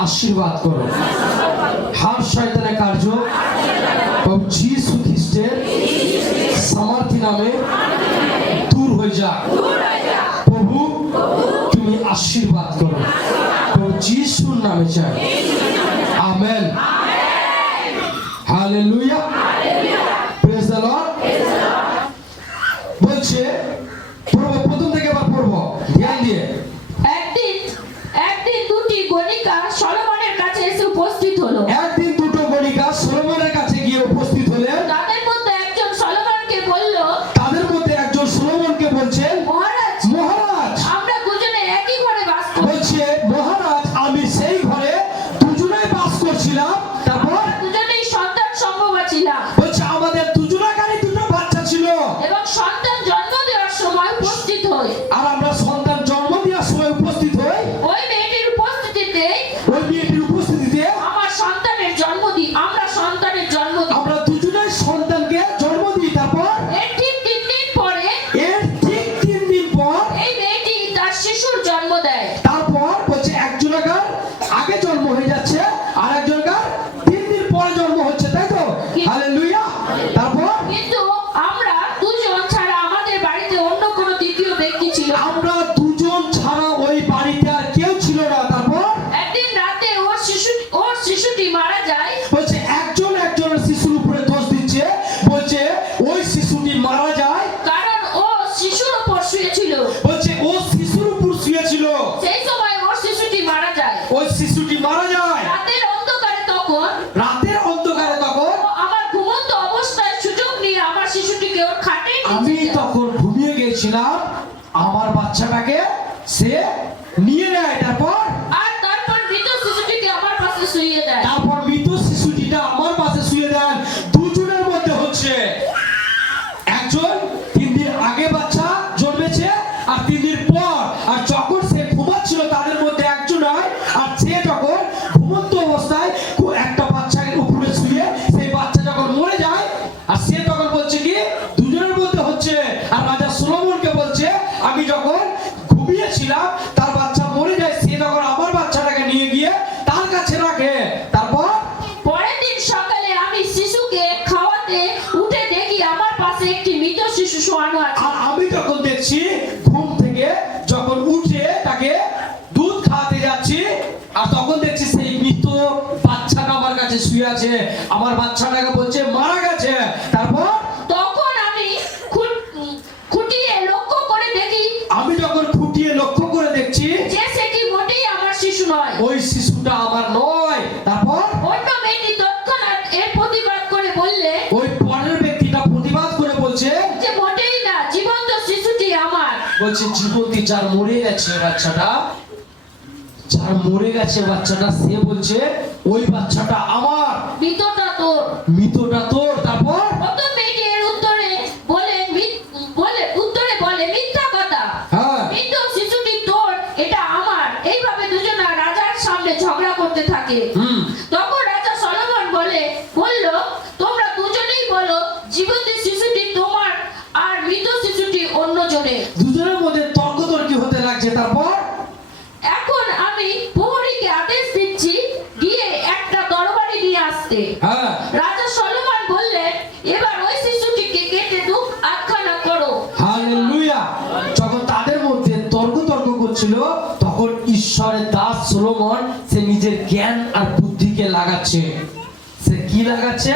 আশীর্বাদ করো। হার শয়তানের কার্য। প্রভু যিশু খ্রিস্টের সামর্থ্য নামে দূর হয়ে যা। প্রভু, তুমি আশীর্বাদ করো। প্রভু যিশুর নামে চাই। আমেন। হালেলুয়া। প্রেমিকা সলোমনের কাছে এসে উপস্থিত হলো। একজন আমি যখন দেখছি ঘুম থেকে যখন উঠে তাকে দুধ খাওয়াতে যাচ্ছি, আর তখন দেখছি সেই মৃত বাচ্চাটা আমার কাছে শুয়ে আছে। আমার বাচ্চাটাকে বলছে মারা যার মরে গেছে বাচ্চাটা যার মরে গেছে বাচ্চাটা সে বলছে ওই বাচ্চাটা আমার। মৃতটা তোর। মৃত আছে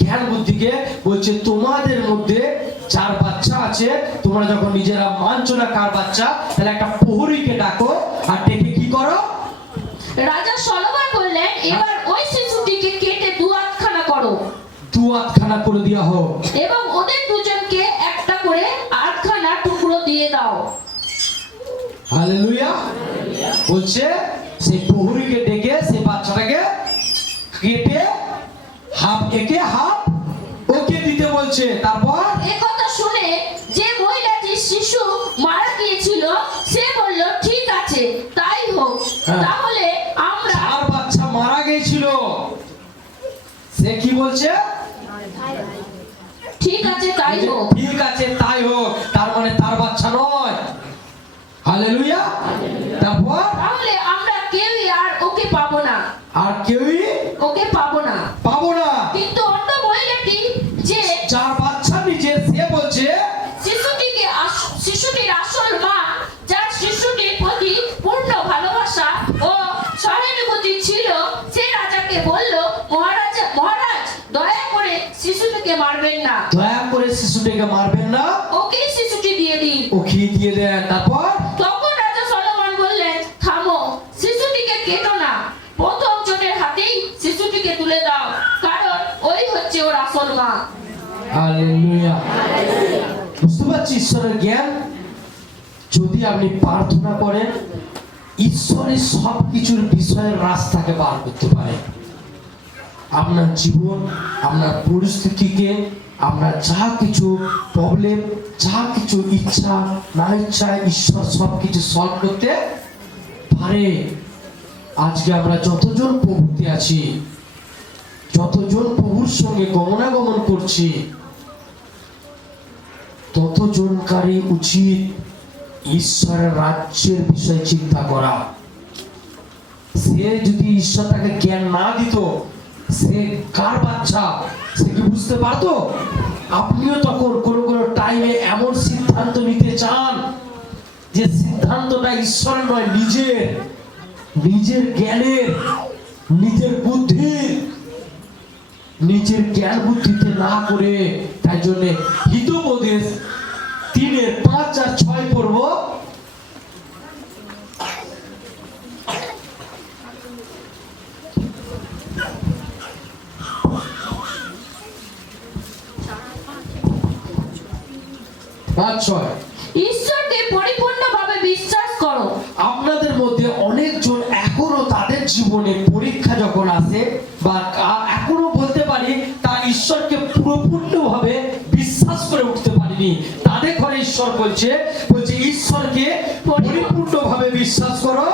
জ্ঞান বুদ্ধিকে বলছে তোমাদের মধ্যে চার বাচ্চা আছে তোমরা যখন নিজেরা মানছো না কার বাচ্চা তাহলে একটা পুহরিকে ডাকো আর ডেকে কি করো? রাজা সলোমন বললেন এবার ওই শিশুটিকে কেটে দু দুয়াতখানা করো। দু দুয়াতখানা করে দিয়া হোক। এবং ওদের দুজনকে একটা করে আটখানা টুকরো দিয়ে দাও। হালেলুয়া। বলছে সেই পুহরিকে কেকে হাত ওকে দিতে বলছে। তারপর? শুনে যে মহিলাটি শিশু মারা গিয়েছিল সে বলল ঠিক আছে তাই হোক। হ্যাঁ। তাহলে আমরা আর বাচ্চা মারা গিয়েছিল। সে কি বলছে? ঠিক আছে তাই হোক। ঠিক আছে তাই হোক। তার মানে তার বাচ্চা নয়। হালেলুয়া। তারপর? তাহলে আমরা কেউই আর ওকে পাবো না। আর কেউই ওকে পাবো না। মারবেন না। দয়া করে শিশুটিকে মারবেন না। ওকে শিশুটি দিয়ে দিন। ও খেয়ে দিয়ে দেন তারপর? তখন রাজা সলোমন বললেন থামো শিশুটিকে কেটো না? প্রথম জনের হাতেই শিশুটিকে তুলে দাও কারণ ওই হচ্ছে ওর আসল মা। হালেলুয়া। বুঝতে পারছি ঈশ্বরের জ্ঞান? যদি আপনি প্রার্থনা করেন ঈশ্বরের সব কিছুর বিষয়ের রাস্তাকে বার করতে পারে। আপনার জীবন, আপনার পরিস্থিতিকে, আপনার যা কিছু প্রবলেম যা কিছু ইচ্ছা, না ইচ্ছা, ঈশ্বর সব কিছু সলভ করতে পারে। আজকে আমরা যতজন প্রভুতে আছি, যতজন প্রভুর সঙ্গে গমনাগমন করছি, ততজনকারই উচিত ঈশ্বরের রাজ্যের বিষয়ে চিন্তা করা। সে যদি ঈশ্বর তাকে জ্ঞান না দিত সে কার বাচ্চা? সে কি বুঝতে পারতো? আপনিও তখন কোনো কোনো টাইমে এমন সিদ্ধান্ত নিতে চান যে সিদ্ধান্তটা ঈশ্বরের নয়, নিজের। নিজের জ্ঞানের, নিজের বুদ্ধির। নিজের জ্ঞান বুদ্ধিতে না করে তাই জন্য হিতোপদেশ তিনের পাঁচ আর ছয় পড়ব পাঁচ ছয়। ঈশ্বরকে পরিপূর্ণভাবে বিশ্বাস করো। আপনাদের মধ্যে অনেকজন এখনও তাদের জীবনে পরীক্ষা যখন আসে বা এখনও বলতে পারি তারা ঈশ্বরকে পুরোপূর্ণভাবে বিশ্বাস করে উঠতে পারেনি। তাদের ঘরে ঈশ্বর বলছে বলছে ঈশ্বরকে পরিপূর্ণভাবে বিশ্বাস করো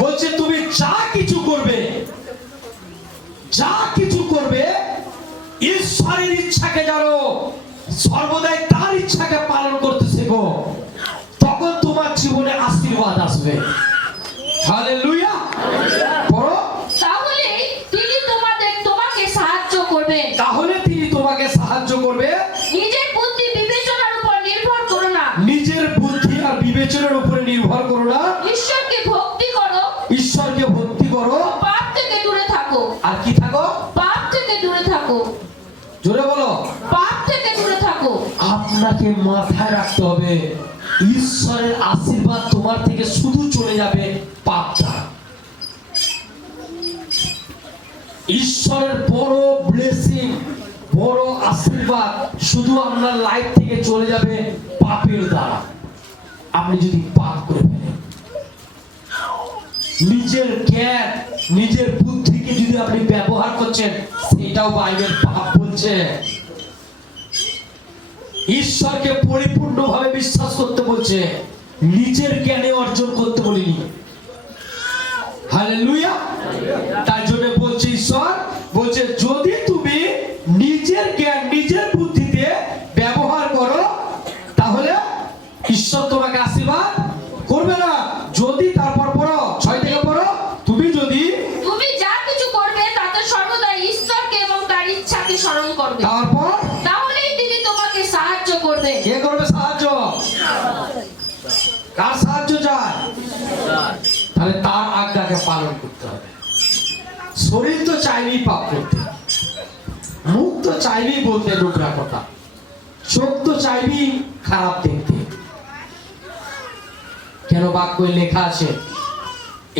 বলছে তুমি যা কিছু করবে যা কিছু করবে ঈশ্বরের ইচ্ছাকে জানো সর্বদাই তার ইচ্ছাকে পালন করতে শেখো। তখন তোমার জীবনে আশীর্বাদ আসবে। হালেলুয়া! পড়ো তাহলে তিনি তোমাদের তোমাকে সাহায্য করবেন তাহলে তিনি তোমাকে সাহায্য করবে। নিজের বুদ্ধি বিবেচনার উপর নির্ভর করো না। নিজের বুদ্ধি আর বিবেচনার উপরে নির্ভর করো না। আপনাকে মাথায় রাখতে হবে। ঈশ্বরের আশীর্বাদ তোমার থেকে শুধু চলে যাবে পাপটা। ঈশ্বরের বড় ব্লেসিং বড় আশীর্বাদ শুধু আপনার লাইফ থেকে চলে যাবে পাপের দ্বারা। আপনি যদি পাপ করে ফেলেন। নিজের জ্ঞান, নিজের বুদ্ধিকে যদি আপনি ব্যবহার করছেন, সেটাও বাইবেল পাপ বলছে। ঈশ্বরকে পরিপূর্ণভাবে বিশ্বাস করতে বলছে, নিজের জ্ঞানে অর্জন করতে বলিনি। হালেলুয়া তার জন্য বলছে, ঈশ্বর, বলছে যদি তুমি নিজের জ্ঞান নিজের বুদ্ধিতে ব্যবহার করো তাহলে ঈশ্বর তোমাকে আশীর্বাদ করবে না যদি তারপর পড়ো ছয় থেকে পড়ো তুমি যদি তুমি যা কিছু করবে তাতে সর্বদা ঈশ্বরকে এবং তার ইচ্ছাকে স্মরণ করবে তারপর তাহলেই তিনি তোমাকে সাহায্য করবেন কে করবে সাহায্য কার সাহায্য চায় তাহলে তার আজ্ঞাকে পালন করতে হবে চাইবেই পাপ করতে মুখ তো চাইবেই বলতে নোংরা কথা। চোখ তো চাইবেই খারাপ দেখতে কেন বাক্য লেখা আছে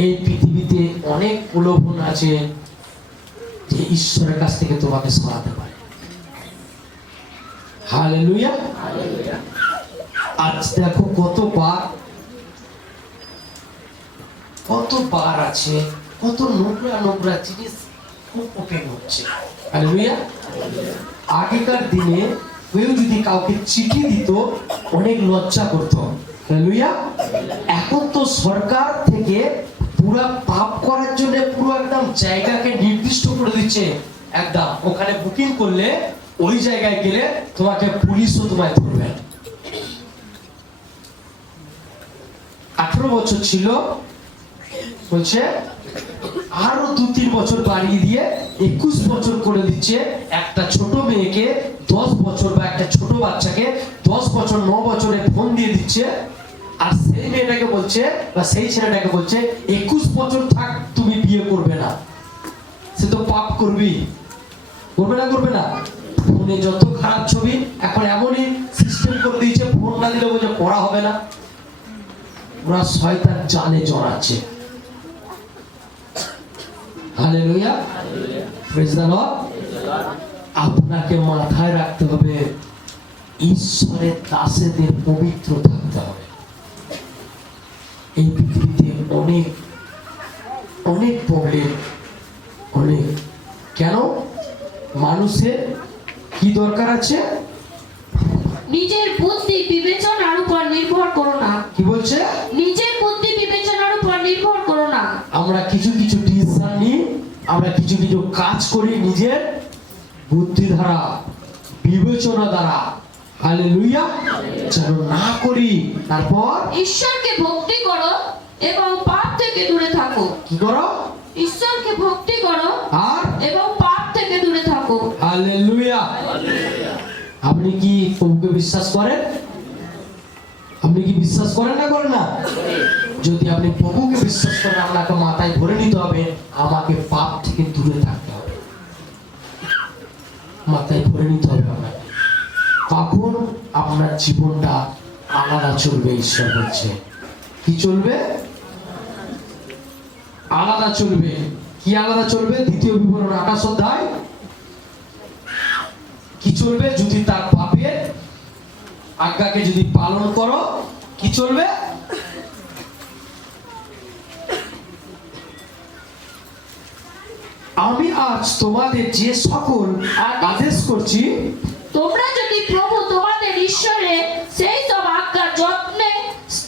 এই পৃথিবীতে অনেক প্রলোভন আছে যে ঈশ্বরের কাছ থেকে তোমাকে সরাতে পারে। হালেলুয়া। আজ দেখো কত বার কত বার আছে কত নোংরা নোংরা জিনিস ওপেন হচ্ছে আগেকার দিনে কেউ যদি কাউকে চিঠি দিত, অনেক লজ্জা করত। হালেলুয়া এখন তো সরকার থেকে পুরা পাপ করার জন্য পুরো একদম জায়গাকে নির্দিষ্ট করে দিচ্ছে। একদম, ওখানে বুকিং করলে ওই জায়গায় গেলে তোমাকে পুলিশও তোমায় ধরবে। আঠারো বছর ছিল বলছে, আরও দু তিন বছর বাড়িয়ে দিয়ে একুশ বছর করে দিচ্ছে একটা ছোট মেয়েকে, দশ বছর বা একটা ছোট বাচ্চাকে, দশ বছর, ন বছরে ফোন দিয়ে দিচ্ছে। আর সেই মেয়েটাকে বলছে, বা সেই ছেলেটাকে বলছে, একুশ বছর থাক, তুমি বিয়ে করবে না। সে তো পাপ করবি করবে না করবে না। ফোনে যত খারাপ ছবি, এখন এমনই সিস্টেম করে দিয়েছে, ফোন না দিলে বলছে পড়া হবে না। ওরা শয়তান জালে জড়াচ্ছে। হালেলুয়া প্রেজ দ্য লর্ড আপনাকে মাথায় রাখতে হবে ঈশ্বরের দাসেদের পবিত্র থাকতে হবে। এই পৃথিবীতে অনেক অনেক প্রবলেম অনেক। কেন? মানুষের কি দরকার আছে? নিজের বুদ্ধি বিবেচনার উপর নির্ভর করো না। কি বলছে? নিজের বুদ্ধি বিবেচনার উপর নির্ভর করো না। আমরা কিছু কিছু আমরা কিছু কিছু কাজ করি নিজের বুদ্ধি দ্বারা বিবেচনা দ্বারা। হালেলুয়া। যেন না করি তারপর? ঈশ্বরকে ভক্তি করো এবং পাপ থেকে দূরে থাকো। কি করো? ঈশ্বরকে ভক্তি করো আর? এবং পাপ থেকে দূরে থাকো। হালেলুয়া। আপনি কি প্রভুকে বিশ্বাস করেন? আপনি কি বিশ্বাস করেন না করেন না? যদি আপনি প্রভুকে বিশ্বাস করেন আপনাকে মাথায় ধরে নিতে হবে, আমাকে পাপ থেকে দূরে থাকতে হবে। মাথায় ধরে নিতে হবে আপনাকে তখন আপনার জীবনটা আলাদা চলবে, ঈশ্বর বলছে। কি চলবে? আলাদা চলবে। কি আলাদা চলবে? দ্বিতীয় বিবরণ আকাশ অধ্যায়। কি চলবে? যদি তার পাপের আজ্ঞাকে যদি পালন করো, কি চলবে? আমি আজ তোমাদের যে সকল আদেশ করছি তোমরা যদি প্রভু তোমাদের ঈশ্বরে সেই সব আজ্ঞা যত্নে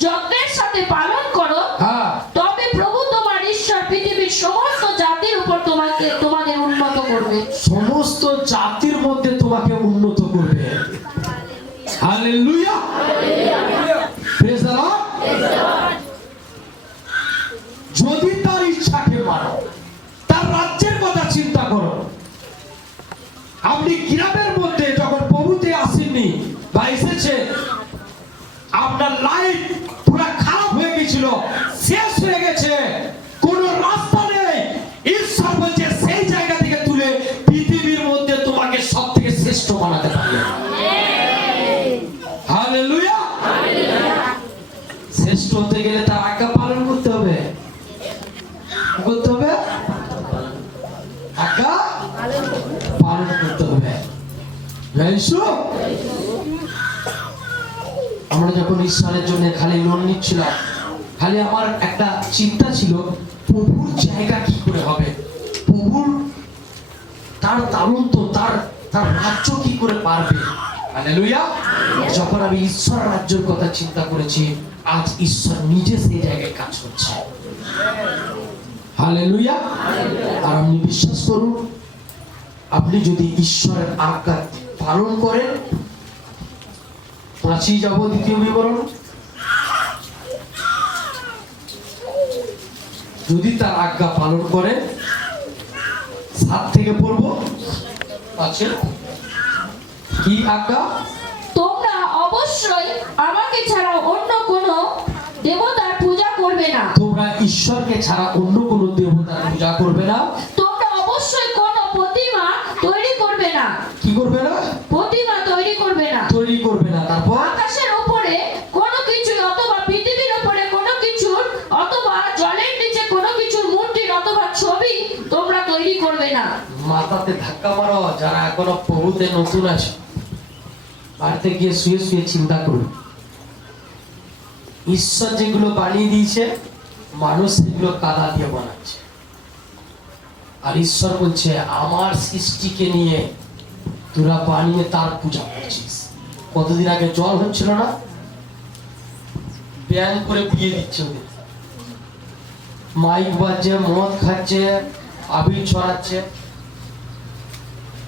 যত্নের সাথে পালন করো হ্যাঁ। তবে প্রভু তোমার ঈশ্বর পৃথিবীর সমস্ত জাতির উপর তোমাকে তোমাদের উন্নত করবে। সমস্ত জাতির মধ্যে তোমাকে উন্নত করবে। হালেলুয়া। গেলে তার আজ্ঞা পালন করতে হবে। করতে হবে? আজ্ঞা পালন করতে হবে? আমরা যখন ঈশ্বরের জন্য খালি লোন নিচ্ছিলাম, খালি আমার একটা চিন্তা ছিল, প্রভুর জায়গা কি করে হবে? প্রভুর তার তারুন্ত তার তার রাজ্য কি করে পারবে? যখন আমি ঈশ্বর রাজ্যের কথা চিন্তা করেছি, আজ ঈশ্বর নিজে সেই জায়গায় কাজ করছে। হালেলুয়া আর আপনি বিশ্বাস করুন, আপনি যদি ঈশ্বরের আজ্ঞা পালন করেন পাঁচই যাব দ্বিতীয় বিবরণ। যদি তার আজ্ঞা পালন করেন, সাত থেকে পড়ব। পাঁচের কি আজ্ঞা? তোমরা অবশ্যই আমাকে ছাড়া অন্য কোনো দেবতার পূজা করবে না। তোমরা ঈশ্বরকে ছাড়া অন্য কোনো দেবতার পূজা করবে না? তোমরা অবশ্যই কোনো প্রতিমা তৈরি করবে না। কি করবে না? প্রতিমা তৈরি করবে না। তৈরি করবে না। তারপর? আকাশের উপরে কোনো কিছু অথবা পৃথিবীর উপরে কোনো কিছুর অথবা জলের নিচে কোনো কিছুর মূর্তির অথবা ছবি তোমরা তৈরি করবে না। মাথাতে ধাক্কা মারো যারা এখনও প্রভুতে নতুন আছে। বাড়িতে গিয়ে শুয়ে শুয়ে চিন্তা করুন। ঈশ্বর যেগুলো বানিয়ে দিয়েছে, মানুষ সেগুলো কাদা দিয়ে বানাচ্ছে। আর ঈশ্বর বলছে, আমার সৃষ্টিকে নিয়ে তোরা বানিয়ে তার পূজা করছিস। কতদিন আগে জল হচ্ছিল না? ব্যায়াম করে বিয়ে দিচ্ছে ওদের। মাইক বাজছে, মদ খাচ্ছে, আবির ছড়াচ্ছে।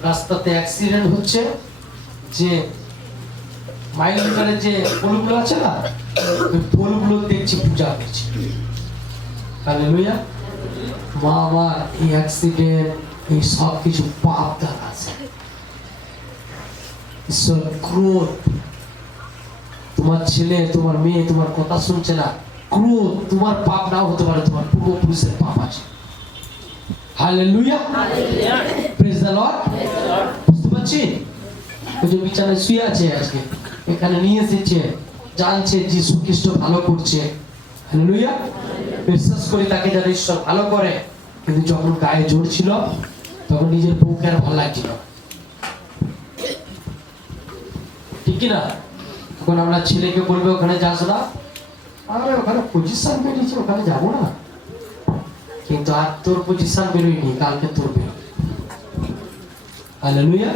রাস্তাতে অ্যাক্সিডেন্ট হচ্ছে যে যে পোলগুলো আছে না ওই পোলগুলো দেখছি পূজা করছে। মা আমার এই অ্যাক্সিডেন্ট এই সব কিছু পাপ আছে। ঈশ্বর ক্রোধ। তোমার ছেলে তোমার মেয়ে তোমার কথা শুনছে না। ক্রোধ তোমার পাপ নাও হতে পারে তোমার পূর্বপুরুষের পাপ আছে। হালেলুয়া প্রেজ দ্য লর্ড বুঝতে পারছি? ওই যে বিছানায় শুয়ে আছে আজকে। এখানে নিয়ে এসেছে, জানছে যিশু খ্রিস্ট ভালো করছে। হালেলুয়া। বিশ্বাস করি তাকে যেন ঈশ্বর ভালো করে। কিন্তু যখন গায়ে জোর ছিল, তখন নিজের বউকে আর ভালো লাগছিল ঠিক না এখন আমরা ছেলেকে বলবে, ওখানে যাস না। আরে, ওখানে পজিশন বেরিয়েছে, ওখানে যাব না। কিন্তু আর তোর পজিশন বেরোয়নি, কালকে তোর বেরোবে। হালেলুয়া।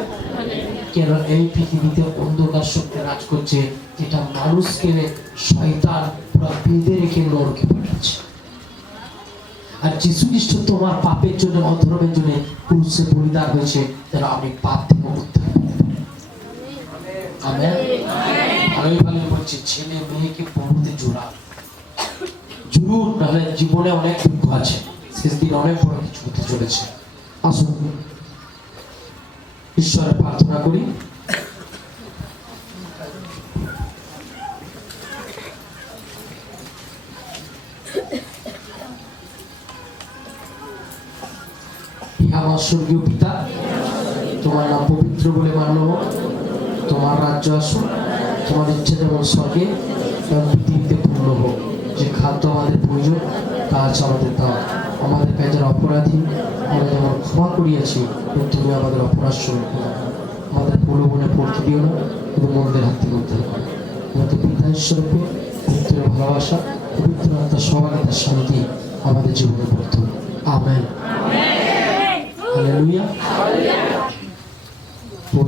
কেন এই পৃথিবীতে অন্ধকার শক্তি রাজ করছে, যেটা মানুষকে, শয়তান পুরো বেঁধে রেখে নরকে পাঠাচ্ছে। আর যিশু খ্রিস্ট তোমার পাপের জন্য, অধর্মের জন্য ক্রুশে বলিদান হয়েছে, যেন আপনি পাপ থেকে উদ্ধার। আমেন? ভালোই ভালোই বলছি, ছেলে মেয়েকে প্রভুতে জোড়া। জুড়ুন নাহলে জীবনে অনেক দুঃখ আছে, শেষ দিন অনেক বড় কিছু হতে চলেছে। আসুন। ঈশ্বরের প্রার্থনা করি আমার স্বর্গীয় পিতা, তোমার নাম পবিত্র বলে মান্য। তোমার রাজ্য আসুন তোমার ইচ্ছে যেমন স্বর্গে এবং পৃথিবীতে পূর্ণ হোক যে খাদ্য আমাদের প্রয়োজন আছে আমাদের দাও আমাদের কাজের অপরাধী, আমরা যেমন ক্ষমা করিয়াছি এবং তুমি আমাদের অপরাধ স্মরণ করো। আমাদের প্রলোভনে পড়তে দিও না কিন্তু মন্দের হাত করো আমাদের পিতা ঈশ্বরকে পবিত্র ভালোবাসা, পবিত্র আত্মার সবাইকার শান্তি আমাদের জীবনে পড়তো আমেন।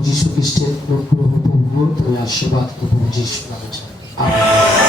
যীশু খ্রিস্টের অনুগ্রহ প্রভু তুমি আশীর্বাদ প্রভু যীশু আমেন।